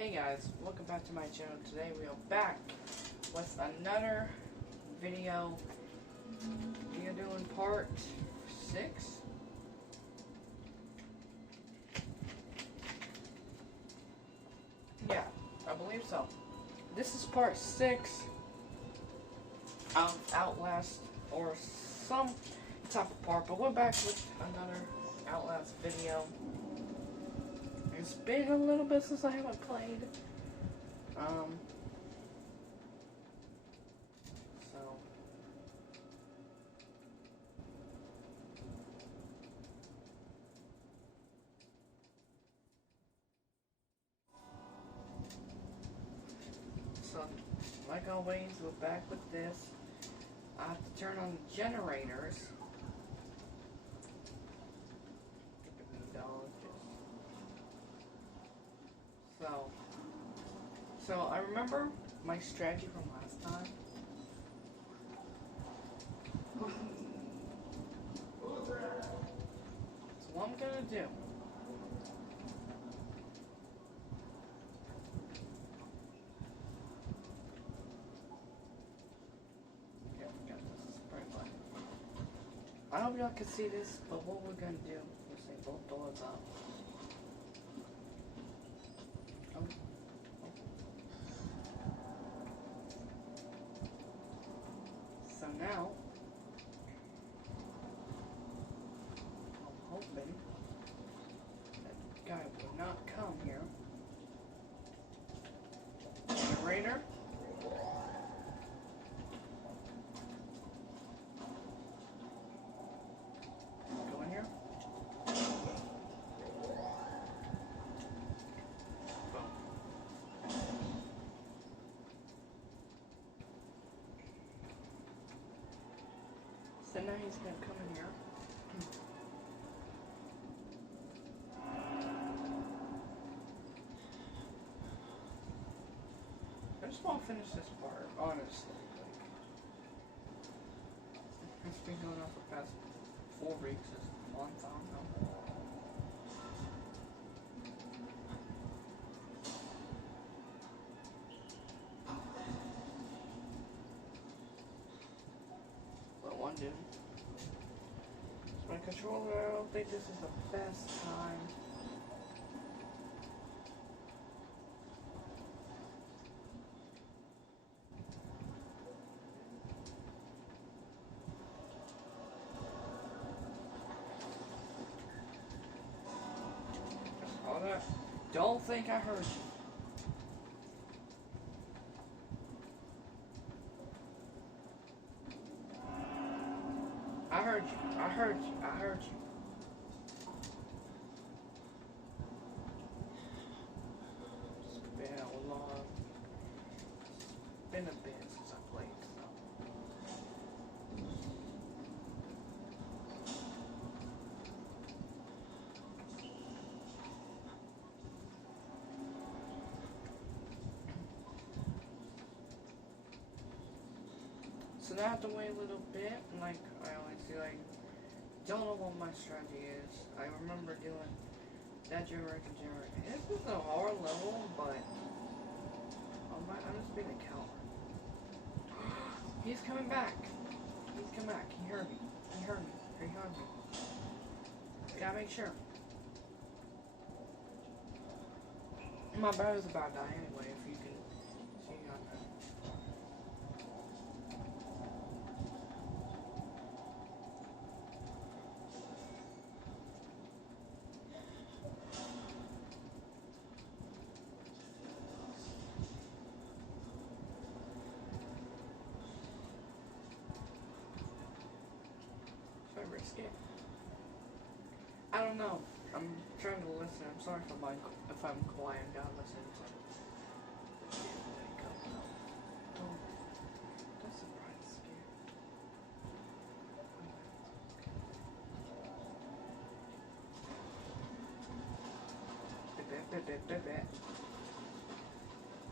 Hey guys, welcome back to my channel. Today we are back with another video. We are doing part 6. Yeah, I believe so. This is part 6 of Outlast, or some type of part, but we're back with another Outlast video. It's been a little bit since I haven't played. So, like always, we're back with this. I have to turn on the generators. So I remember my strategy from last time. So what I'm gonna do, I hope y'all can see this, but what we're gonna do is say both doors up. So now, I'm hoping that the guy will not come here. Generator. Go in here. So now he's gonna come in here. I just want to finish this part, honestly. It's been going on for the past 4 weeks, a month, I don't know. But one dude. It's my controller. I don't think this is the best time. Don't think I heard you. I heard you. I heard you. I heard you. It's been a long. It's been a bit since I played. So now I have to wait a little bit, and like I always do, like, don't know what my strategy is. I remember doing that generator. This is a hard level, but I'm just being a coward. He's coming back. He's coming back. He heard me. He heard me. He heard me. Gotta make sure. My battery's about to die anyway, if you can see on that. Risky. I don't know. I'm trying to listen. I'm sorry if I'm quiet. I'm not listening to it. Don't surprise scare.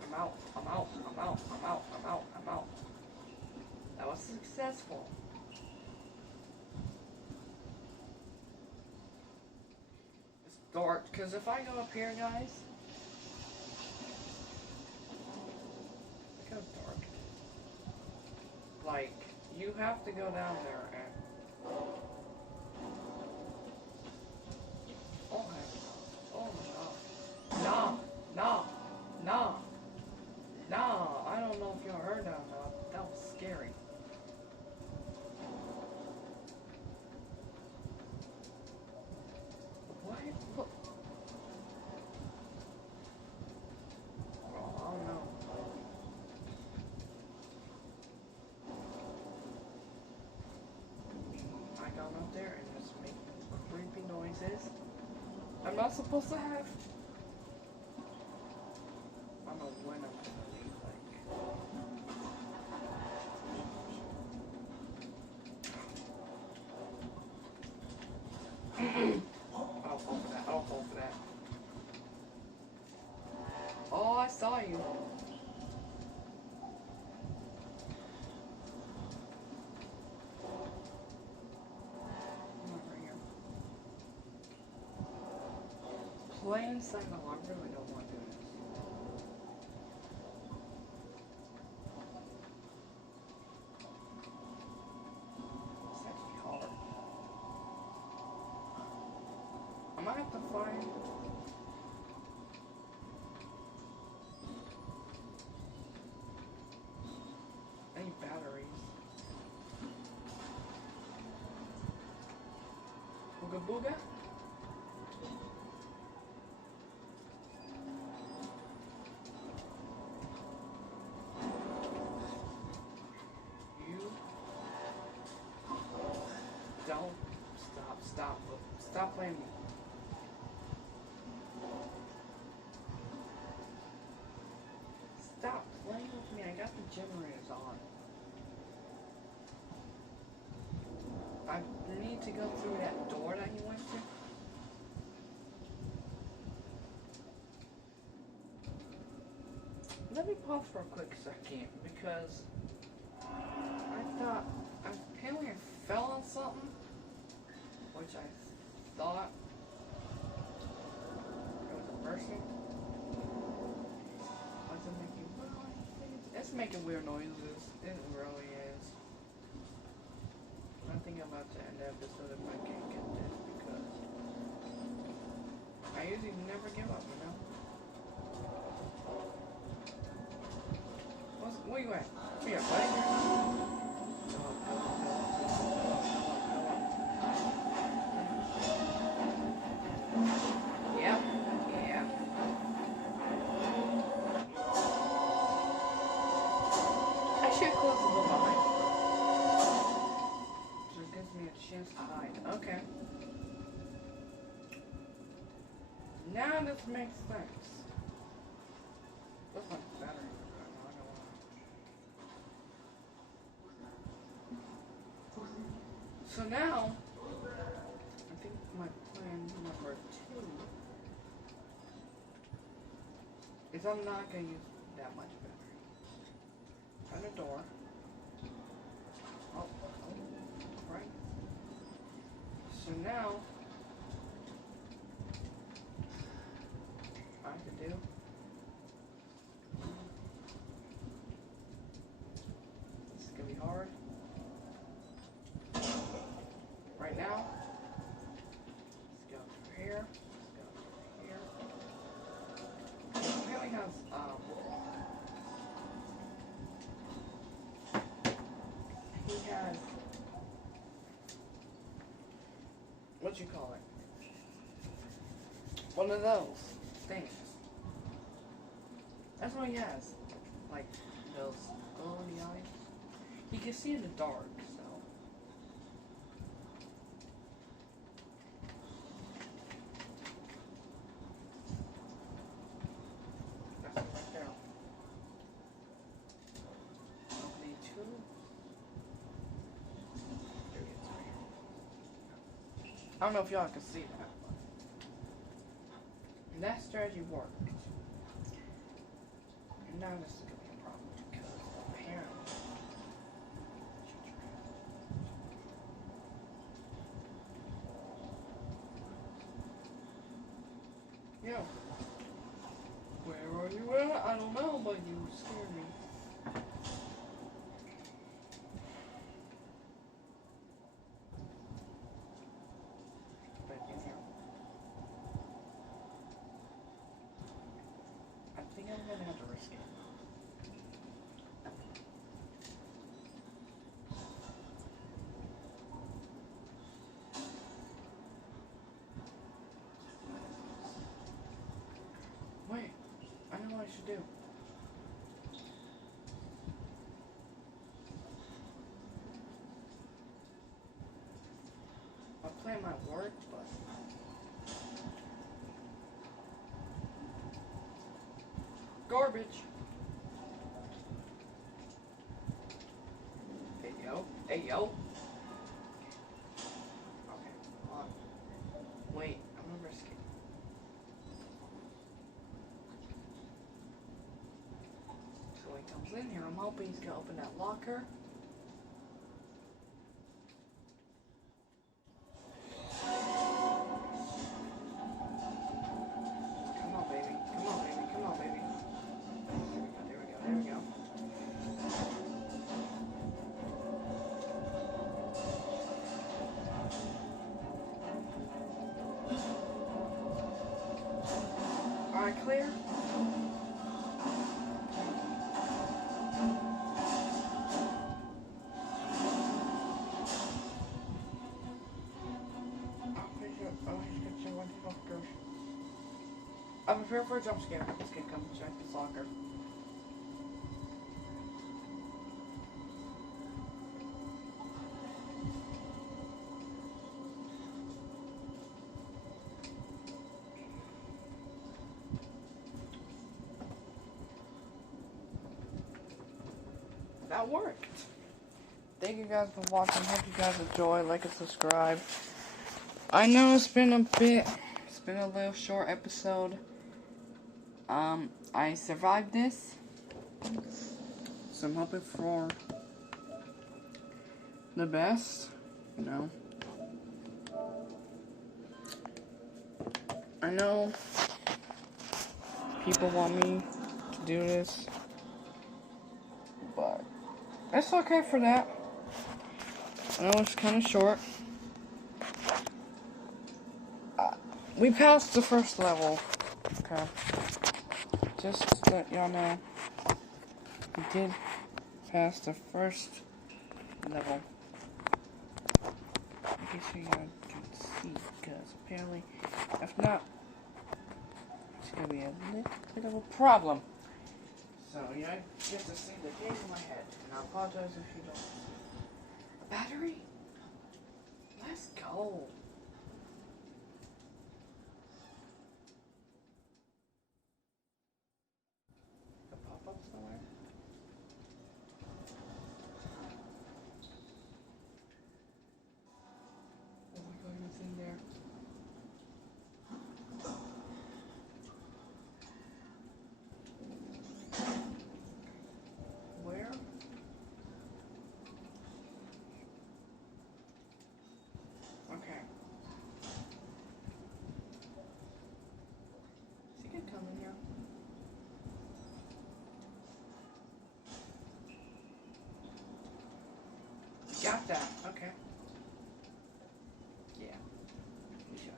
I'm out. That was successful. Dark, because if I go up here, guys, like, you have to go down there and... Oh, heck. Oh, no. Nah, nah, nah, nah. I don't know if y'all heard that or not. That was scary. What? What? Oh, I don't know. I got up there and just making creepy noises. I'm not supposed to have. I don't know when I'm gonna leave, like. I'll fall for that. I'll fall for that. Oh, I saw you. I'm not right here. Plain sight. No, I really don't want to do this. It's actually hard. I might have to find. Any batteries. Booga booga? You don't stop playing me. Stop playing with me. I got the generators on. I need to go through that door that you went to. Let me pause for a quick second because I thought apparently I fell on something, which I thought it was a person. Was it making it's making weird noises. It really is. I think I'm about to end the episode if I can't get this because I usually never give up, you know? Where you at? Where you at, buddy? Yep. Yeah. I should close the door behind me. So it gives me a chance to hide. Okay. Now this makes sense. Looks like a battery. So now, I think my plan number 2 is I'm not going to use that much battery. Find a door. Oh, right. So now, I can do. This is going to be hard. Right now, let's go through here. Let's go through here. It apparently has he has what you call it? One of those things. That's what he has. Like those glowing eyes. He can see in the dark. I don't know if y'all can see that, but that strategy worked. And now this is going to be a problem because apparently yeah. Where are you at? I don't know, but you scared me. should do. My plan might work, but garbage. Hey yo, hey yo. Okay, hold on. Wait, I'm gonna risk it. So he comes in here. I'm hoping he's gonna open that locker. Come on, baby. Come on, baby. Come on, baby. There we go. There we go. There we go. All right, clear. I'm prepared for a jump scare. Let's get come check this locker. That worked. Thank you guys for watching. Hope you guys enjoy. Like and subscribe. I know it's been a little short episode. I survived this. So I'm hoping for the best, you know. I know people want me to do this, but it's okay for that. I know it's kind of short. We passed the first level, okay? Just to let y'all know, we did pass the first level. In case you guys can see, because apparently, if not, it's gonna be a little bit of a problem. So, you know, I get to see the game in my head, and I apologize if you don't see. A battery? Let's go. The pop-up somewhere? Oh my god, it's in there. Where? Okay. Is he gonna come in here? Got that. Okay. Yeah. We should.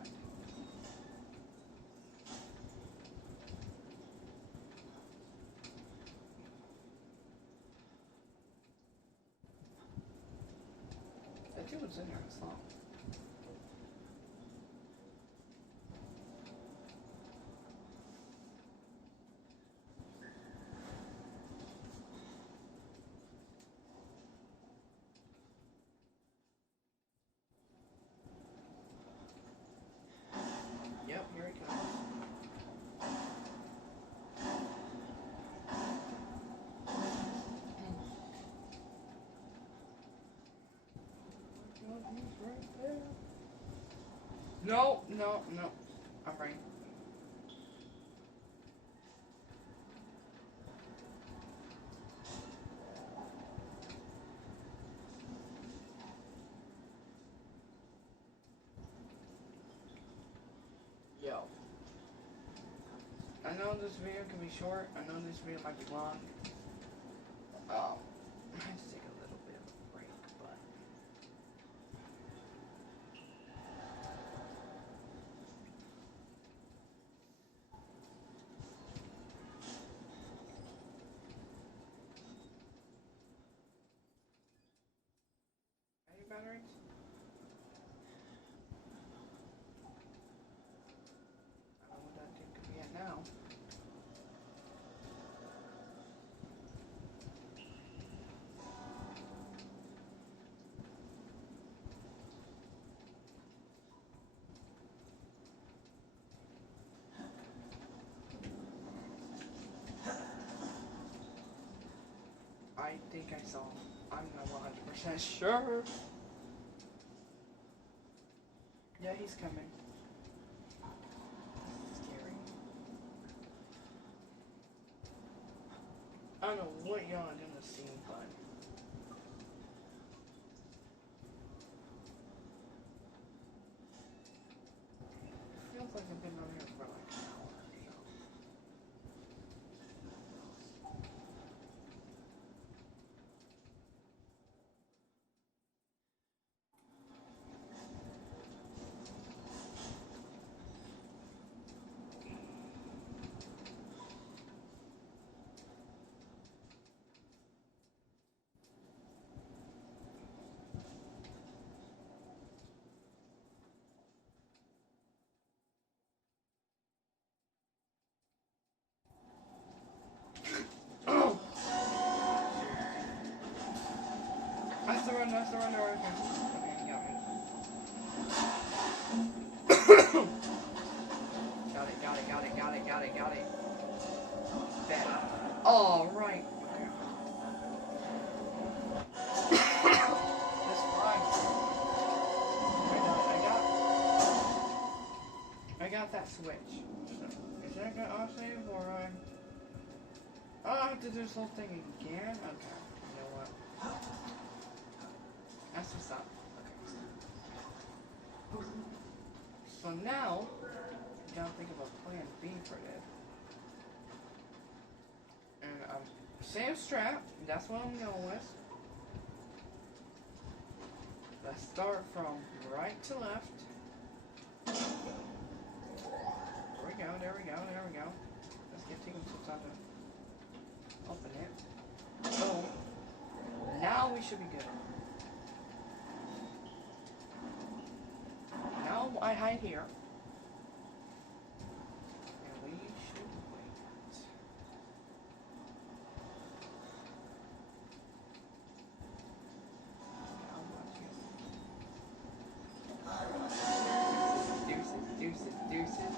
That dude was in there. It's long. Yep, here he comes. Oh, he's right there. No, no, no. I'm right. Yo. I know this video can be short. I know this video might be long. I have to take a little bit of a break, but any batteries? I don't know what that thing could be at now. think I saw him. I'm not 100% sure. Yeah, he's coming. This is scary. I don't know what y'all are gonna see, but it feels like I've been on here for like an hour or so. That's the run, okay. Okay, you got me. Got it. Bet. All right. Okay. That's fine. I got that switch. So, is that gonna auto-save or I have to do this whole thing again? Okay. You know what? That's what's up. Okay. So now, I gotta think of a plan B for this. And same strap, that's what I'm going with. Let's start from right to left. There we go. Let's get taking some time to open it. So, now we should be good. Now I hide here. And we should wait. Deuces.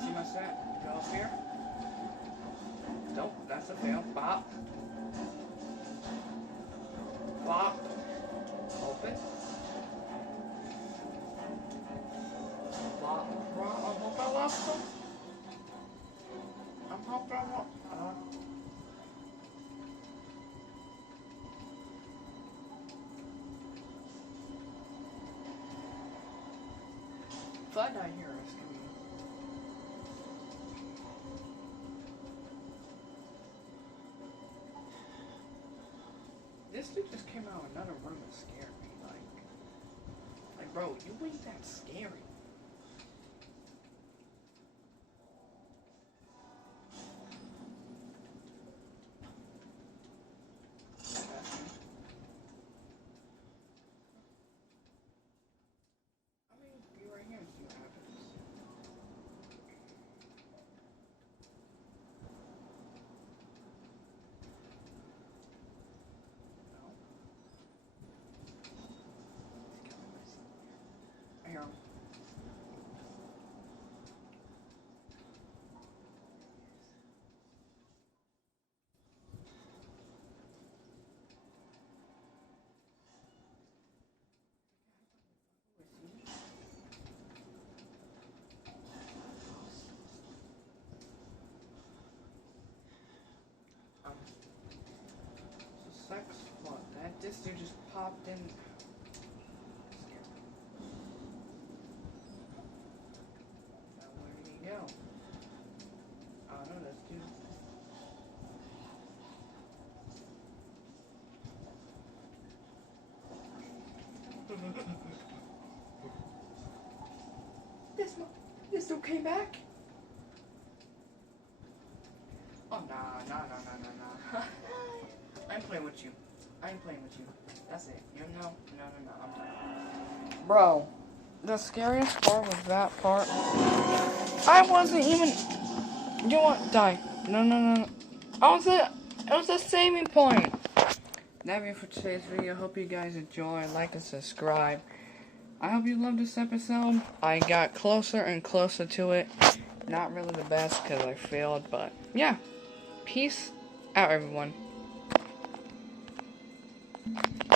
See my strat? Go up here. Nope, that's a fail. Bop. Open. Bop. I hope I lost them. I hope I lost If I die here, it's gonna be... This dude just came out of another room and scared me, like, bro, you ain't that scary. I mean, be right here and see what happens. I hear him. So sex what? This dude just popped in. This dude came back? Oh, nah. I ain't playing with you. That's it. No, I'm done. Bro, the scariest part was that part. I wasn't even... You know what? Die. No. It was a saving point. That'd be it for today's video. Hope you guys enjoy, like, and subscribe. I hope you loved this episode. I got closer and closer to it. Not really the best because I failed, but yeah. Peace out, everyone.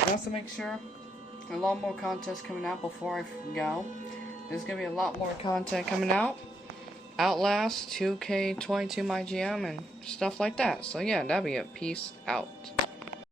Also make sure a lot more content's coming out before I go. There's gonna be a lot more content coming out. Outlast, 2K22 My GM, and stuff like that. So yeah, that'll be it. Peace out.